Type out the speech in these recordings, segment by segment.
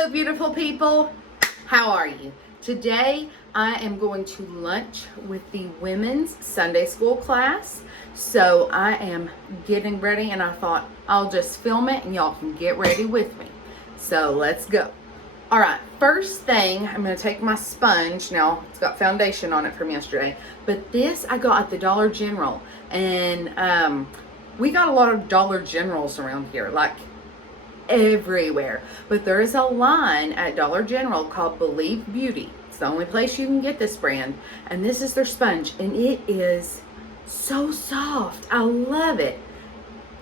Hello, beautiful people. How are you? Today, I am going to lunch with the women's Sunday school class. So I am getting ready and I thought I'll just film it and y'all can get ready with me. So let's go. All right, first thing, I'm going to take my sponge. Now, it's got foundation on it from yesterday. But this I got at the Dollar General. And we got a lot of Dollar Generals around here. Like, everywhere. But there is a line at Dollar General called Believe Beauty. It's the only place you can get this brand. And this is their sponge. And it is so soft. I love it.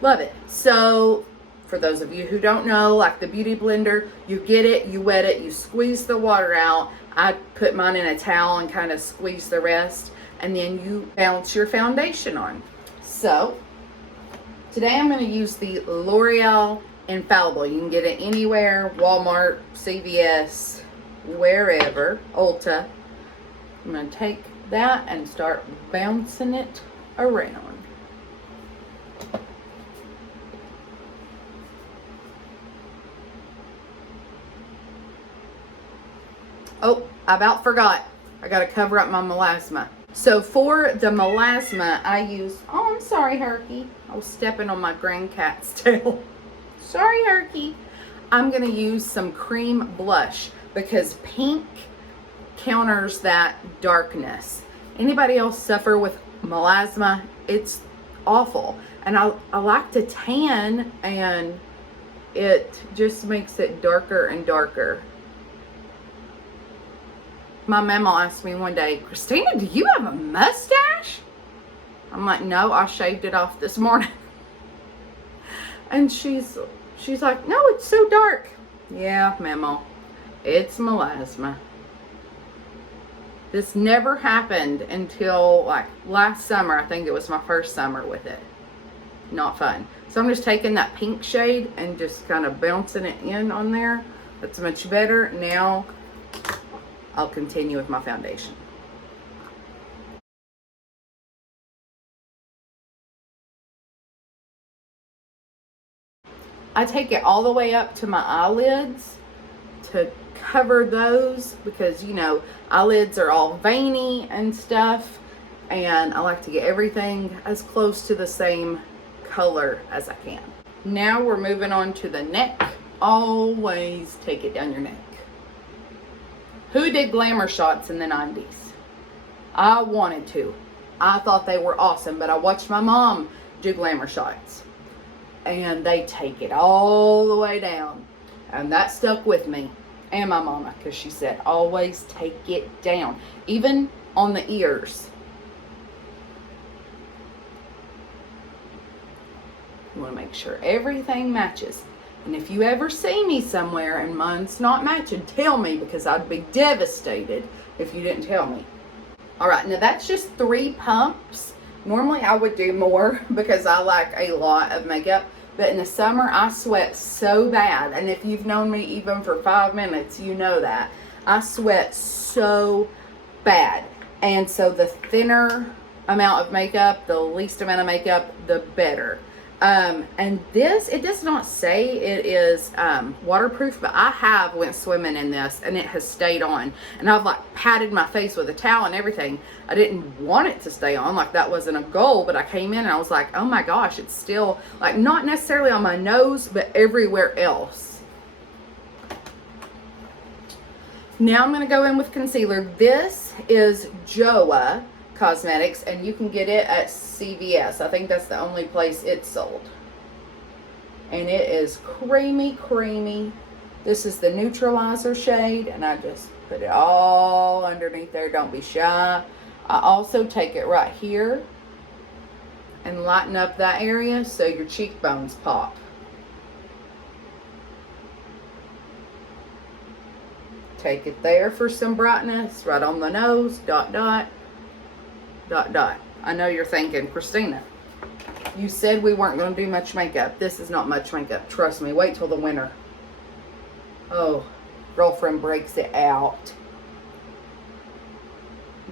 Love it. So, for those of you who don't know, like the Beauty Blender, you get it, you wet it, you squeeze the water out. I put mine in a towel and kind of squeeze the rest. And then you bounce your foundation on. So, today I'm going to use the L'Oreal Infallible. You can get it anywhere, Walmart, CVS, wherever, Ulta. I'm going to take that and start bouncing it around. Oh, I about forgot. I got to cover up my melasma. So for the melasma, I use, oh, I'm sorry, Herky. I was stepping on my grand cat's tail. Sorry, Herky. I'm going to use some cream blush because pink counters that darkness. Anybody else suffer with melasma? It's awful. And I like to tan and it just makes it darker and darker. My mama asked me one day, Christina, do you have a mustache? I'm like, no, I shaved it off this morning. And she's like, no, it's so dark. Yeah, Memo, it's melasma. This never happened until like last summer. I think it was my first summer with it. Not fun. So I'm just taking that pink shade and just kind of bouncing it in on there. That's much better. Now I'll continue with my foundation. I take it all the way up to my eyelids to cover those because, you know, eyelids are all veiny and stuff. And I like to get everything as close to the same color as I can. Now we're moving on to the neck. Always take it down your neck. Who did glamour shots in the 90s? I wanted to. I thought they were awesome, but I watched my mom do glamour shots. And they take it all the way down. And that stuck with me. And my mama, because she said, always take it down. Even on the ears. You want to make sure everything matches. And if you ever see me somewhere and mine's not matching, tell me, because I'd be devastated if you didn't tell me. Alright, now that's just 3 pumps. Normally I would do more because I like a lot of makeup. But in the summer I sweat so bad. And if you've known me even for 5 minutes, you know that. I sweat so bad. And so the thinner amount of makeup, the least amount of makeup, the better. And this, it does not say it is waterproof, but I went swimming in this and it has stayed on. And I've like patted my face with a towel and everything. I didn't want it to stay on, like that wasn't a goal, but I came in and I was like, oh my gosh, it's still like not necessarily on my nose, but everywhere else. Now I'm going to go in with concealer. This is Joa Cosmetics, and you can get it at CVS. I think that's the only place it's sold. And it is creamy. This is the neutralizer shade, and I just put it all underneath there. Don't be shy. I also take it right here and lighten up that area so your cheekbones pop. Take it there for some brightness, right on the nose, dot, dot. Dot, dot. I know you're thinking, Christina, you said we weren't going to do much makeup. This is not much makeup. Trust me. Wait till the winter. Oh, girlfriend breaks it out.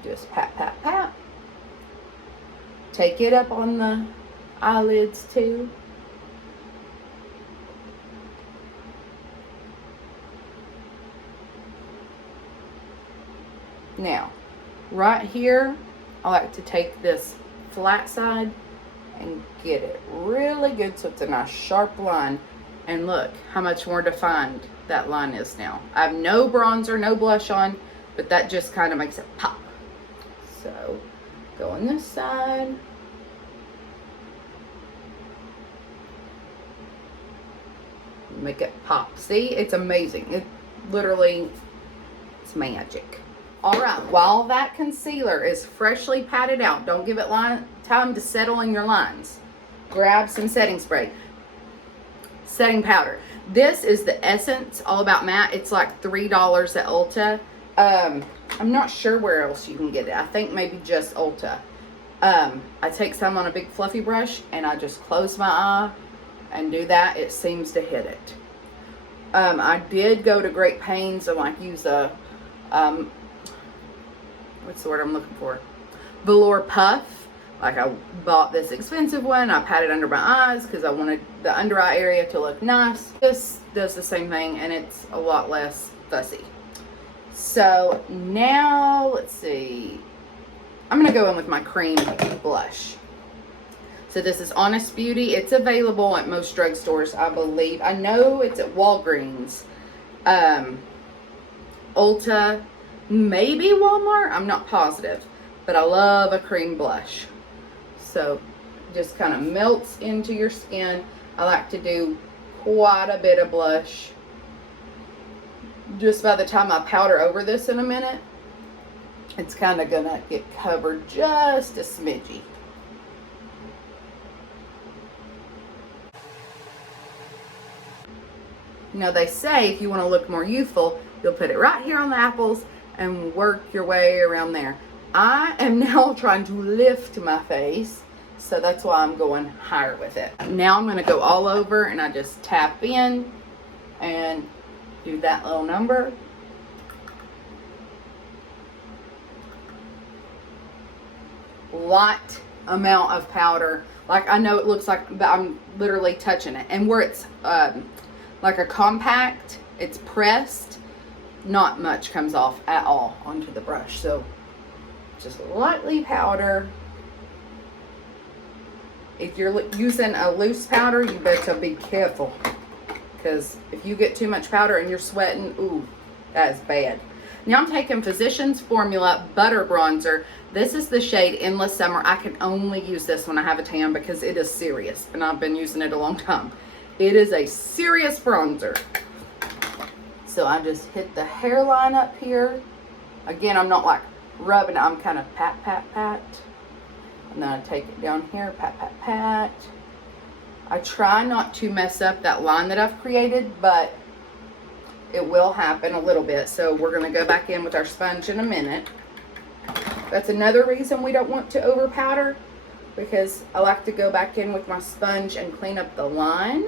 Just pat, pat, pat. Take it up on the eyelids too. Now, right here, I like to take this flat side and get it really good so it's a nice sharp line. And look how much more defined that line is now. I have no bronzer, no blush on, but that just kind of makes it pop. So, go on this side. Make it pop. See, it's amazing. It literally, it's magic. All right, while that concealer is freshly patted out, don't give it time to settle in your lines. Grab some setting spray. Setting powder. This is the Essence All About Matte. It's like $3 at Ulta. I'm not sure where else you can get it. I think maybe just Ulta. I take some on a big fluffy brush and I just close my eye and do that. It seems to hit it. I did go to great pains and like use a what's the word I'm looking for? Velour puff. Like I bought this expensive one. I pat it under my eyes because I wanted the under eye area to look nice. This does the same thing and it's a lot less fussy. So now let's see. I'm going to go in with my cream blush. So this is Honest Beauty. It's available at most drugstores, I believe. I know it's at Walgreens, Ulta, maybe Walmart. I'm not positive, but I love a cream blush. So just kind of melts into your skin. I like to do quite a bit of blush. Just by the time I powder over this in a minute, it's kind of gonna get covered just a smidgy. You know, they say if you want to look more youthful, you'll put it right here on the apples and work your way around there. I am now trying to lift my face, so that's why I'm going higher with it. Now I'm going to go all over and I just tap in and do that little number. Light amount of powder. Like I know it looks like, but I'm literally touching it. And where it's like a compact, it's pressed, not much comes off at all onto the brush. So just lightly powder. If you're using a loose powder, you better be careful, because if you get too much powder and you're sweating, ooh, that is bad. Now I'm taking Physicians Formula Butter Bronzer. This is the shade Endless Summer. I can only use this when I have a tan because it is serious, and I've been using it a long time. It is a serious bronzer. So I just hit the hairline up here. Again, I'm not like rubbing it. I'm kind of pat, pat, pat. And then I take it down here, pat, pat, pat. I try not to mess up that line that I've created, but it will happen a little bit. So we're going to go back in with our sponge in a minute. That's another reason we don't want to over powder, because I like to go back in with my sponge and clean up the line.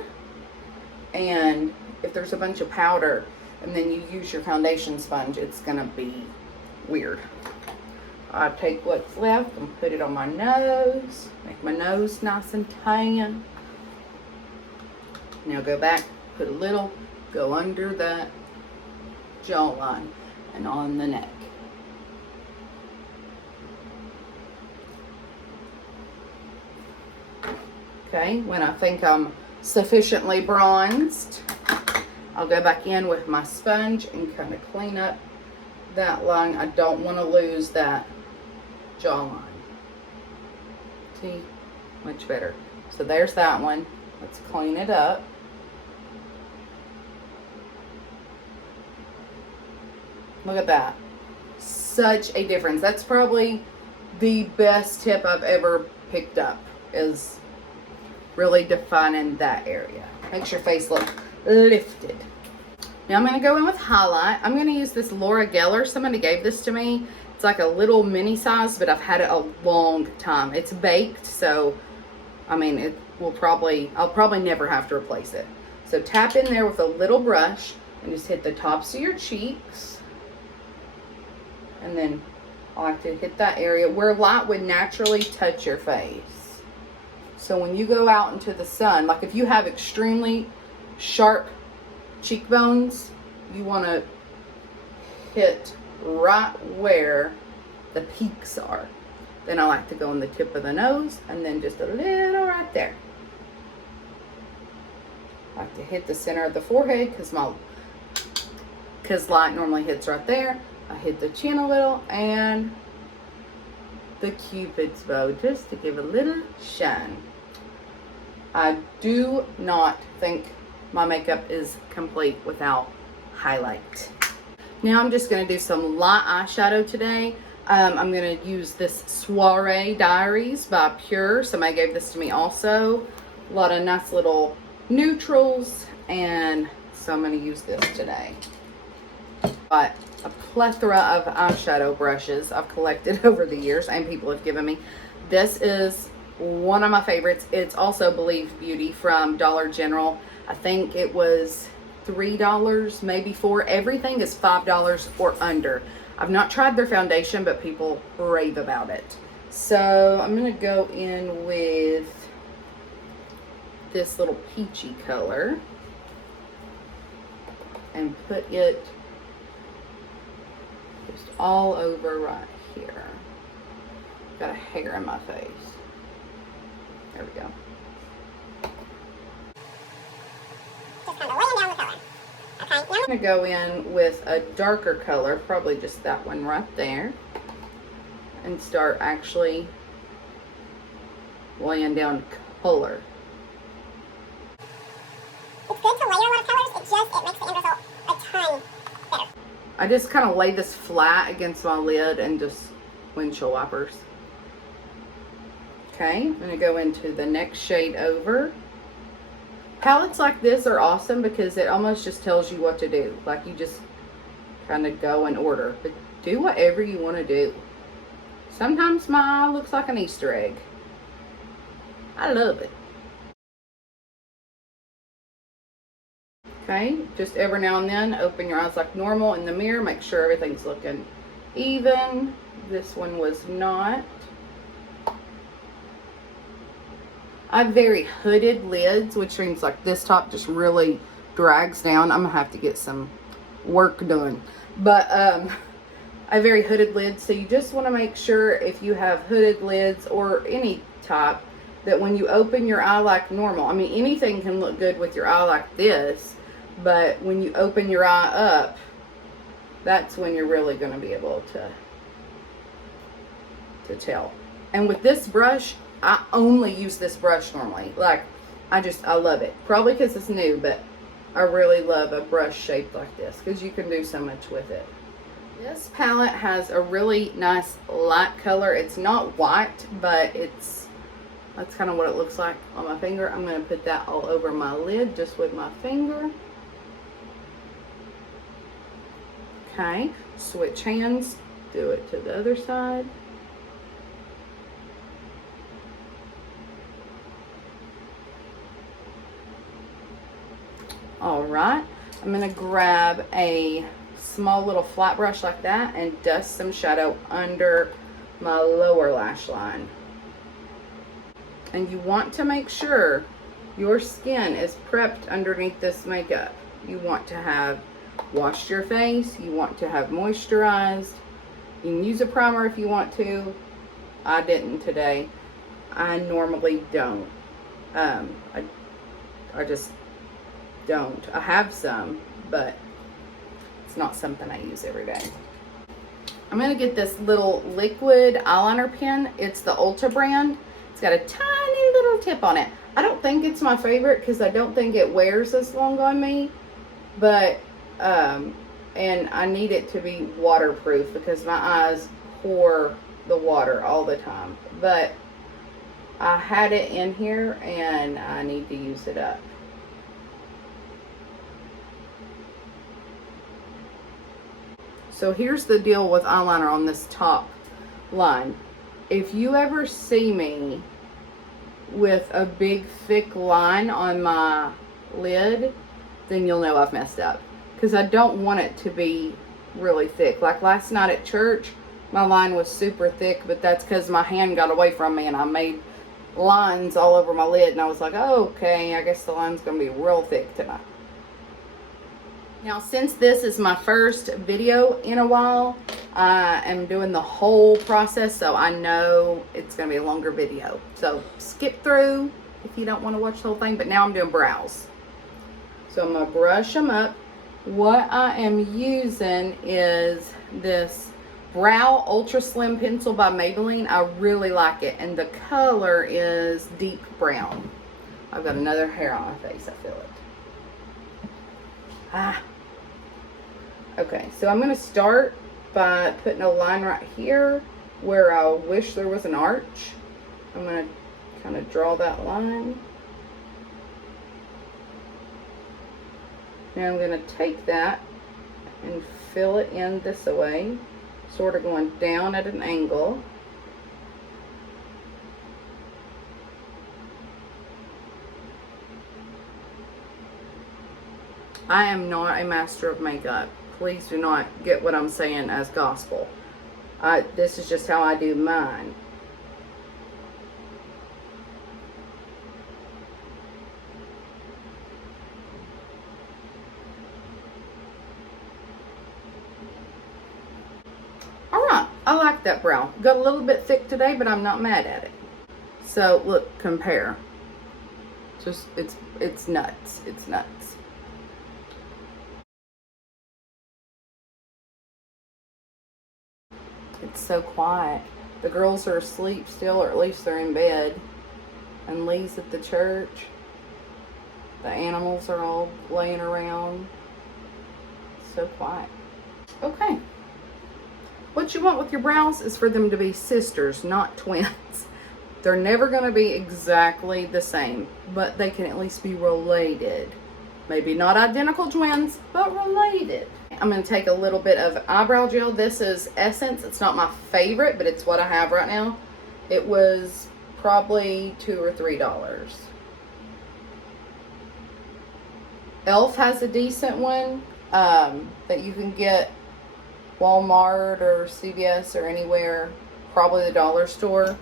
And if there's a bunch of powder and then you use your foundation sponge, it's going to be weird. I take what's left and put it on my nose, make my nose nice and tan. Now go back, put a little, go under that jawline and on the neck. Okay, when I think I'm sufficiently bronzed, I'll go back in with my sponge and kind of clean up that line. I don't want to lose that jawline. See, much better. So there's that one. Let's clean it up. Look at that. Such a difference. That's probably the best tip I've ever picked up, is really defining that area. Makes your face look lifted. Now I'm going to go in with highlight. I'm going to use this Laura Geller. Somebody gave this to me. It's like a little mini size, but I've had it a long time. It's baked, so I mean, I'll probably never have to replace it. So tap in there with a little brush and just hit the tops of your cheeks. And then I like to hit that area where light would naturally touch your face. So when you go out into the sun, like if you have extremely sharp cheekbones, you want to hit right where the peaks are. Then I like to go on the tip of the nose and then just a little right there. I like to hit the center of the forehead because light normally hits right there. I hit the chin a little and the Cupid's bow just to give a little shine. I do not think my makeup is complete without highlight. Now I'm just going to do some light eyeshadow today. I'm going to use this Soiree Diaries by Pure. Somebody gave this to me also. A lot of nice little neutrals, and so I'm going to use this today. But a plethora of eyeshadow brushes I've collected over the years and people have given me. This is one of my favorites. It's also Believe Beauty from Dollar General. I think it was $3, maybe $4. Everything is $5 or under. I've not tried their foundation, but people rave about it. So I'm going to go in with this little peachy color and put it just all over right here. Got a hair in my face. There we go. Just kind of laying down the color. Okay, now I'm going to go in with a darker color, probably just that one right there, and start actually laying down color. It's good to layer a lot of colors, it makes the end result a ton better. I just kind of lay this flat against my lid and just windshield wipers. Okay, I'm going to go into the next shade over. Palettes like this are awesome because it almost just tells you what to do. Like you just kind of go in order. But do whatever you want to do. Sometimes my eye looks like an Easter egg. I love it. Okay, just every now and then open your eyes like normal in the mirror. Make sure everything's looking even. This one was not. I have very hooded lids, which means like this top just really drags down. I'm gonna have to get some work done. But I have very hooded lids, so you just want to make sure if you have hooded lids or any top that when you open your eye like normal, I mean anything can look good with your eye like this, but when you open your eye up, that's when you're really going to be able to tell. And with this brush, I only use this brush normally. Like, I love it. Probably because it's new, but I really love a brush shaped like this because you can do so much with it. This palette has a really nice light color. It's not white, but that's kind of what it looks like on my finger. I'm going to put that all over my lid just with my finger. Okay, switch hands. Do it to the other side. Alright, I'm going to grab a small little flat brush like that and dust some shadow under my lower lash line. And you want to make sure your skin is prepped underneath this makeup. You want to have washed your face, you want to have moisturized. You can use a primer if you want to. I didn't today. I normally don't. I just don't. I have some, but it's not something I use every day. I'm going to get this little liquid eyeliner pen. It's the Ulta brand. It's got a tiny little tip on it. I don't think it's my favorite because I don't think it wears as long on me, but and I need it to be waterproof because my eyes pour the water all the time. But I had it in here and I need to use it up. So here's the deal with eyeliner on this top line. If you ever see me with a big thick line on my lid, then you'll know I've messed up. Because I don't want it to be really thick. Like last night at church, my line was super thick, but that's because my hand got away from me and I made lines all over my lid. And I was like, oh, okay, I guess the line's going to be real thick tonight. Now, since this is my first video in a while, I am doing the whole process, so I know it's going to be a longer video. So skip through if you don't want to watch the whole thing, but now I'm doing brows. So I'm going to brush them up. What I am using is this Brow Ultra Slim Pencil by Maybelline. I really like it, and the color is deep brown. I've got another hair on my face, I feel it. Okay, so I'm going to start by putting a line right here where I wish there was an arch. I'm going to kind of draw that line. Now I'm going to take that and fill it in this way, sort of going down at an angle. I am not a master of makeup. Please do not get what I'm saying as gospel. This is just how I do mine. Alright, I like that brow. Got a little bit thick today, but I'm not mad at it. So, look, compare. Just, it's nuts. It's nuts. It's so quiet. The girls are asleep still, or at least they're in bed. And Lee's at the church. The animals are all laying around. So quiet. Okay. What you want with your brows is for them to be sisters, not twins. They're never going to be exactly the same, but they can at least be related. Maybe not identical twins, but related. I'm going to take a little bit of eyebrow gel. This is Essence. It's not my favorite, but it's what I have right now. It was probably $2 or $3. Elf has a decent one that you can get Walmart or CVS or anywhere, probably the dollar store.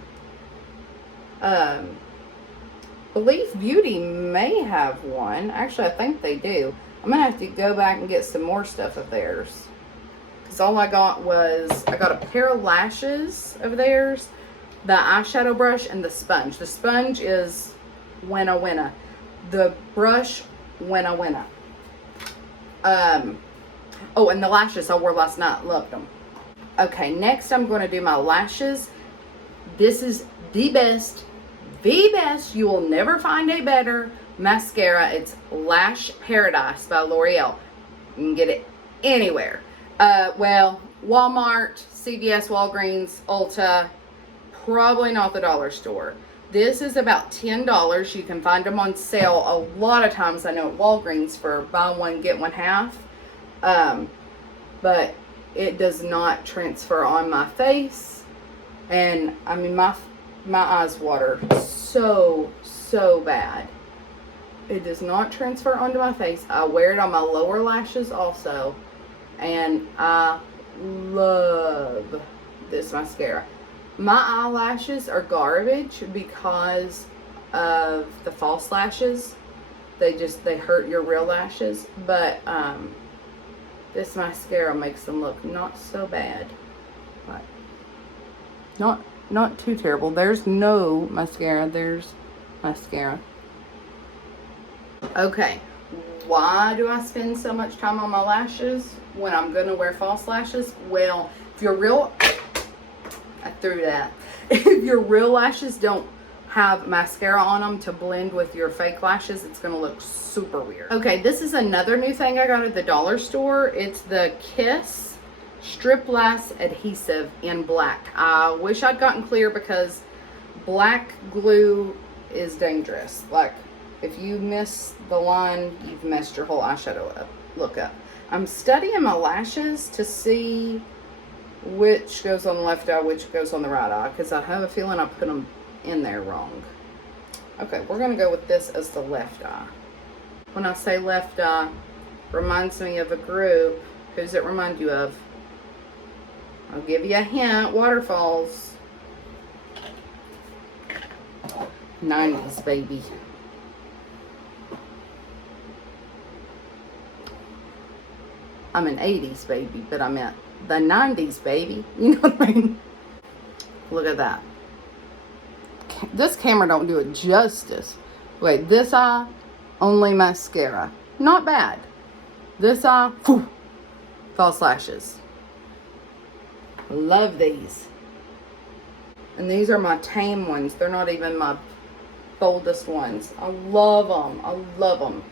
Believe Beauty may have one. Actually, I think they do. I'm going to have to go back and get some more stuff of theirs. Because all I got was, I got a pair of lashes of theirs, the eyeshadow brush, and the sponge. The sponge is Winna Winna. The brush, Winna Winna. Oh, and the lashes I wore last night. Loved them. Okay, next I'm going to do my lashes. This is the best. You will never find a better mascara. It's Lash Paradise by L'Oreal. You can get it anywhere. Well, Walmart, CVS, Walgreens, Ulta, probably not the dollar store. This is about $10. You can find them on sale a lot of times. I know at Walgreens for buy one, get one half. But it does not transfer on my face. And I mean, my eyes water so bad. It does not transfer onto my face. I wear it on my lower lashes also. And I love this mascara. My eyelashes are garbage because of the false lashes. They hurt your real lashes. But this mascara makes them look not so bad. But not too terrible. There's no mascara. There's mascara. Okay. Why do I spend so much time on my lashes when I'm going to wear false lashes? Well, if your real... I threw that. If your real lashes don't have mascara on them to blend with your fake lashes, it's going to look super weird. Okay, this is another new thing I got at the dollar store. It's the Kiss Strip Lash Adhesive in black. I wish I'd gotten clear because black glue is dangerous. Like, if you miss the line, you've messed your whole eyeshadow up. Look up. I'm studying my lashes to see which goes on the left eye, which goes on the right eye, because I have a feeling I put them in there wrong. Okay, we're going to go with this as the left eye. When I say left eye, reminds me of a group. Who's it remind you of? I'll give you a hint. Waterfalls. 90s, baby. I'm an 80s baby, but I meant the 90s baby. You know what I mean? Look at that. This camera don't do it justice. Wait, this eye, only mascara. Not bad. This eye, whew, false lashes. Love these. And these are my tame ones. They're not even my boldest ones. I love them. I love them.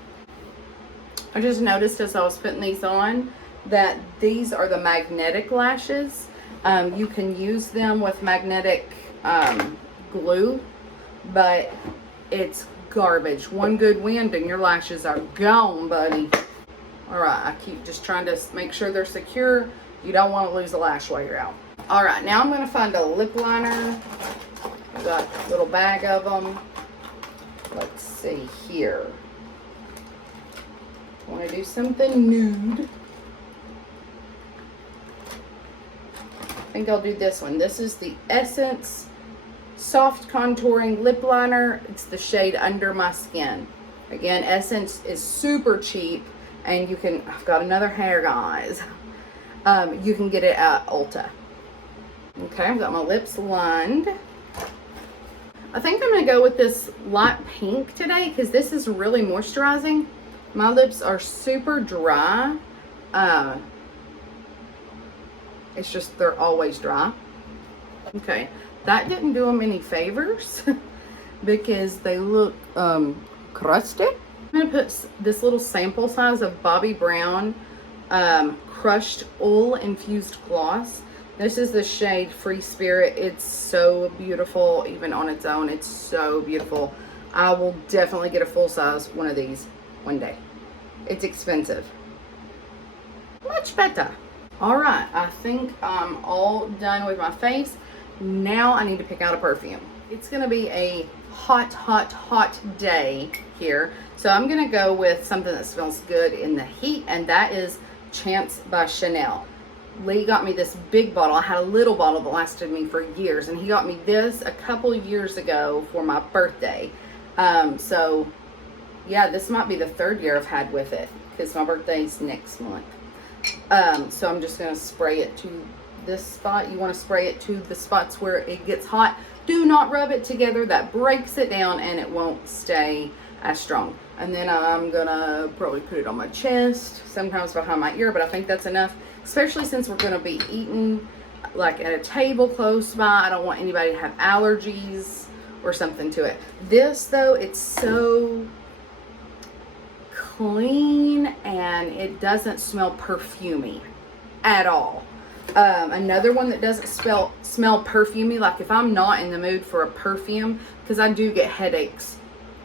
I just noticed as I was putting these on that these are the magnetic lashes. You can use them with magnetic glue, but it's garbage. One good wind and your lashes are gone, buddy. All right, I keep just trying to make sure they're secure. You don't want to lose a lash while you're out. All right, now I'm going to find a lip liner. I've got a little bag of them. Let's see here. I want to do something nude. I think I'll do this one. This is the Essence Soft Contouring Lip Liner. It's the shade Under My Skin. Again, Essence is super cheap, and you can, I've got another hair, guys. You can get it at Ulta. Okay, I've got my lips lined. I think I'm going to go with this light pink today because this is really moisturizing. My lips are super dry. It's just, they're always dry. Okay, that didn't do them any favors because they look crusty. I'm going to put this little sample size of Bobbi Brown Crushed Oil Infused Gloss. This is the shade Free Spirit. It's so beautiful, even on its own. It's so beautiful. I will definitely get a full size one of these one day. It's expensive. Much better. All right, I think I'm all done with my face. Now I need to pick out a perfume. It's gonna be a hot, hot, hot day here. So I'm gonna go with something that smells good in the heat, and that is Chance by Chanel. Lee got me this big bottle. I had a little bottle that lasted me for years, and he got me this a couple years ago for my birthday. So yeah, this might be the third year I've had with it because my birthday's next month. So I'm just going to spray it to this spot. You want to spray it to the spots where it gets hot. Do not rub it together. That breaks it down and it won't stay as strong. And then I'm going to probably put it on my chest, sometimes behind my ear, but I think that's enough, especially since we're going to be eating like at a table close by. I don't want anybody to have allergies or something to it. This though, it's so clean and it doesn't smell perfumey at all. Another one that doesn't smell perfumey, like if I'm not in the mood for a perfume, because I do get headaches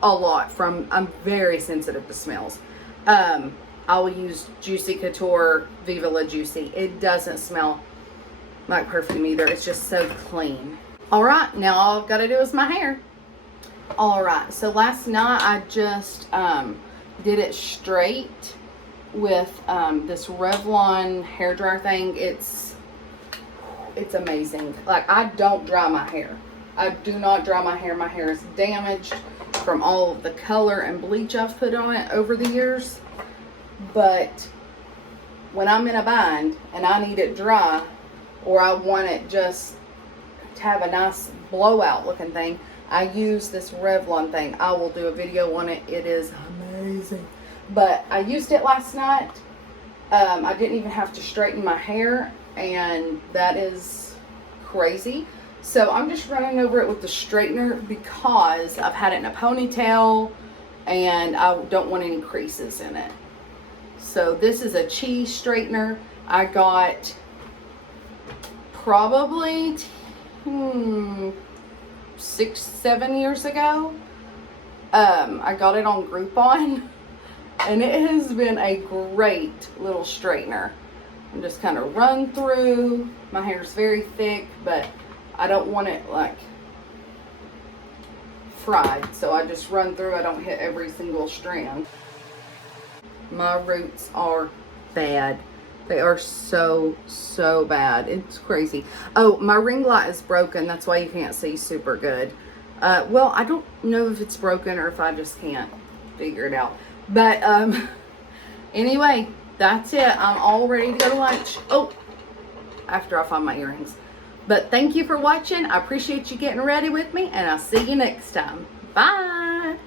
a lot from, I'm very sensitive to smells. I will use Juicy Couture Viva La Juicy. It doesn't smell like perfume either. It's just so clean. All right, now all I've got to do is my hair. All right, so last night I just did it straight with this Revlon hair dryer thing. It's amazing. Like, I don't dry my hair. I do not dry my hair. My hair is damaged from all of the color and bleach I've put on it over the years. But when I'm in a bind and I need it dry, or I want it just to have a nice blowout looking thing, I use this Revlon thing. I will do a video on it. It is amazing. But I used it last night. I didn't even have to straighten my hair, and that is crazy. So I'm just running over it with the straightener because I've had it in a ponytail and I don't want any creases in it. So this is a cheese straightener. I got probably 6-7 years ago. I got it on Groupon, and it has been a great little straightener. I'm just kind of run through. My hair is very thick, but I don't want it like fried, so I just run through. I don't hit every single strand. My roots are bad. They are so bad. It's crazy. Oh, my ring light is broken. That's why you can't see super good. Well, I don't know if it's broken or if I just can't figure it out. But anyway, that's it. I'm all ready to go to lunch. Oh, after I find my earrings. But thank you for watching. I appreciate you getting ready with me, and I'll see you next time. Bye.